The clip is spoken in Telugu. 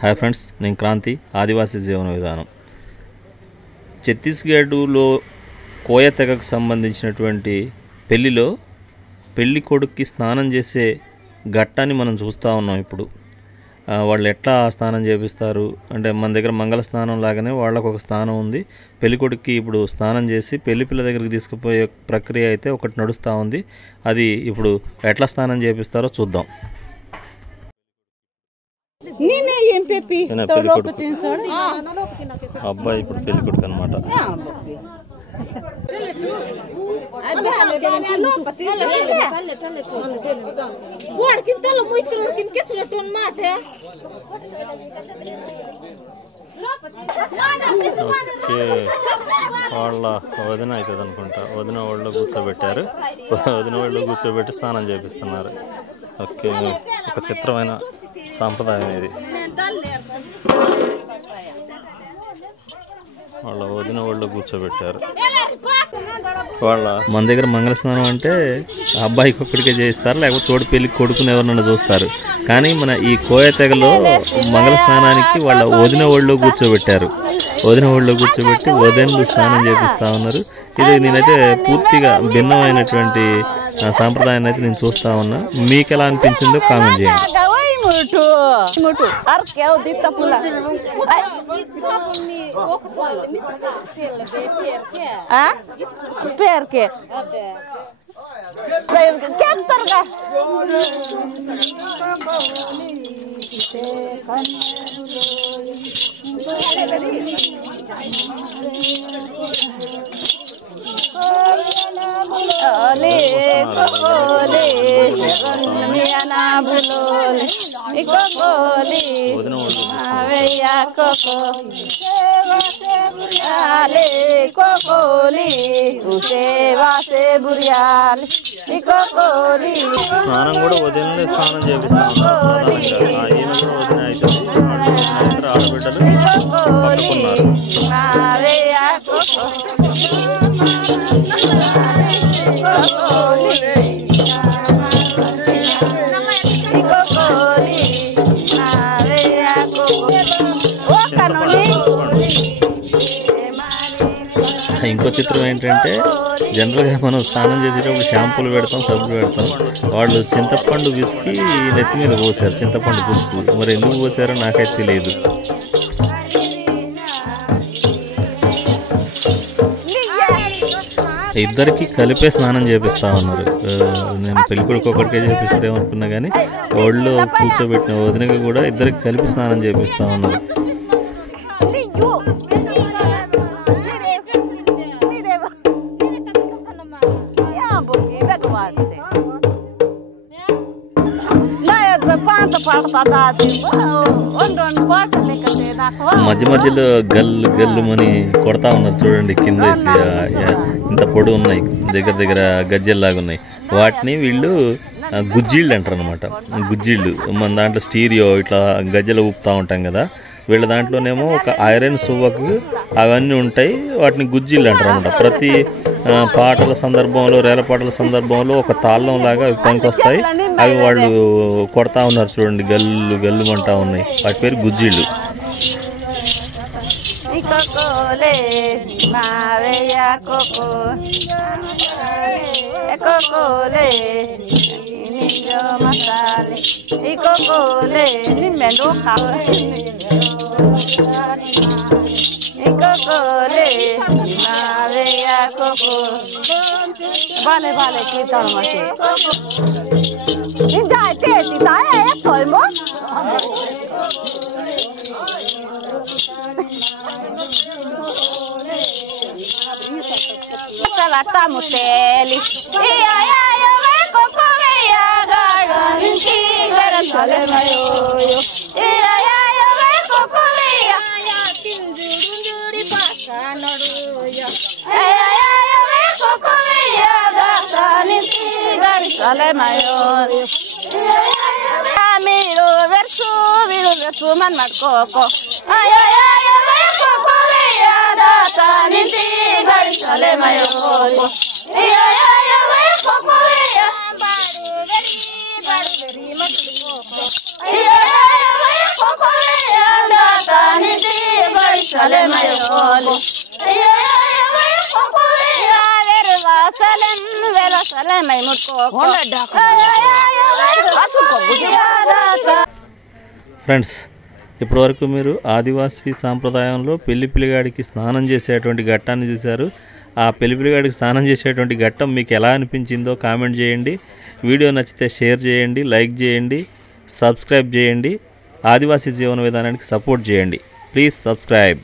హాయ్ ఫ్రెండ్స్, నేను క్రాంతి. ఆదివాసీ జీవన విధానం. ఛత్తీస్గఢ్లో కోయ తెగకు సంబంధించినటువంటి పెళ్లిలో పెళ్లి కొడుక్కి స్నానం చేసే ఘట్టాన్ని మనం చూస్తూ ఉన్నాం. ఇప్పుడు వాళ్ళు ఎట్లా స్నానం చేపిస్తారు అంటే మన దగ్గర మంగళ స్నానం లాగానే వాళ్ళకు ఒక స్నానం ఉంది. పెళ్లి కొడుక్కి ఇప్పుడు స్నానం చేసి పెళ్లి పిల్ల దగ్గరికి తీసుకుపోయే ప్రక్రియ అయితే ఒకటి నడుస్తూ ఉంది. అది ఇప్పుడు ఎట్లా స్నానం చేపిస్తారో చూద్దాం. అబ్బాయి ఇప్పుడు పెళ్లి కొడుకు అనమాట. ఓకే, వాళ్ళ వదిన అవుతుంది అనుకుంటా. వదిన వాళ్ళు కూర్చోబెట్టారు. వదిన వాళ్ళు కూర్చోబెట్టి స్నానం చేపిస్తున్నారు. ఓకే, ఒక చిత్రమైన సాంప్రదాయం ఇది. వాళ్ళ వదిన వాళ్ళు కూర్చోబెట్టారు. మన దగ్గర మంగళ స్నానం అంటే అబ్బాయికి ఒక్కడికే చేయిస్తారు, లేకపోతే తోడు పెళ్లి కొడుకుని ఎవరినైనా చూస్తారు. కానీ మన ఈ కోయ తెగలో మంగళ స్నానానికి వాళ్ళ వదిన ఒళ్ళో కూర్చోబెట్టారు. వదిన ఒళ్ళో కూర్చోబెట్టి వదినలు స్నానం చేపిస్తూ ఉన్నారు. ఇది నేనైతే పూర్తిగా భిన్నమైనటువంటి సాంప్రదాయాన్ని అయితే నేను చూస్తూ ఉన్నా. మీకు ఎలా అనిపించిందో కామెంట్ చేయండి. స్నానం కూడా వదిలే స్నానం చేపిస్తాను. ఈయన కూడా వదిన అవుతుంది. ఆడబిడ్డలు పట్టుకున్నారు. ఇంకో చిత్రం ఏంటంటే, జనరల్గా మనం స్నానం చేసేటప్పుడు షాంపూలు పెడతాం, సబ్బులు పెడతాం. వాళ్ళు చింతపండు విసికి నెత్తి మీద పోసారు, చింతపండు పులుసు. మరి ఎందుకు పోసారో నాకైతే తెలియదు. ఇద్దరికి కలిపే స్నానం చేపిస్తా ఉన్నారు. నేను పెళ్లి కొడుకు ఒకటికే చేపిస్తారేమనుకున్నా కానీ వాళ్ళు కూర్చోబెట్టిన వదినగా కూడా ఇద్దరికి కలిపి స్నానం చేపిస్తా ఉన్నారు. మధ్య మధ్యలో గల్లు గల్లుమని కొడతా ఉన్నారు చూడండి. కింద వేసి ఇంత పొడి ఉన్నాయి, దగ్గర దగ్గర గజ్జెల్లాగా ఉన్నాయి. వాటిని వీళ్ళు గుజ్జీళ్ళు అంటారు అనమాట. గుజ్జీళ్ళు మన దాంట్లో స్టీరియో ఇట్లా గజ్జెలు ఊపుతూ ఉంటాం కదా, వీళ్ళ దాంట్లోనేమో ఒక ఐరన్ సువ్వకు అవన్నీ ఉంటాయి. వాటిని గుజ్జీళ్ళు అంటారు అనమాట. ప్రతి పాటల సందర్భంలో, రేలపాటల సందర్భంలో ఒక తాళం లాగా అవి పనికి వస్తాయి. అవి వాళ్ళు కొడతా ఉన్నారు చూడండి, గల్లు గల్లుమంటా ఉన్నాయి. వాటి పేరు గుజ్జీళ్ళు. Vale, vale, quítalo más. Y ya, estoy, ¿no? La estamos feliz. Y ay, yo vengo con ella, garón, y tigre, sale mayo. Y ay, yo vengo con ella, ya tindurunduri pasa noruya. Ay, yo vengo con ella, garón, y tigre, sale mayo. Miro verso man marcoco. Ay, yo vengo con ella, garón, y tigre, sale mayo. సలమయోలు సలమై ముట్టుకో. ఫ్రెండ్స్, ఇప్పటివరకు మీరు ఆదివాసీ సాంప్రదాయంలో పెళ్లి పిల్లిగాడికి స్నానం చేసేటువంటి ఘట్టాన్ని చూశారు. ఆ పెళ్లి పిల్లిగాడికి స్నానం చేసేటువంటి ఘట్టం మీకు ఎలా అనిపించిందో కామెంట్ చేయండి. వీడియో నచ్చితే షేర్ చేయండి, లైక్ చేయండి, సబ్స్క్రైబ్ చేయండి. ఆదివాసీ జీవన విధానానికి సపోర్ట్ చేయండి. Please subscribe.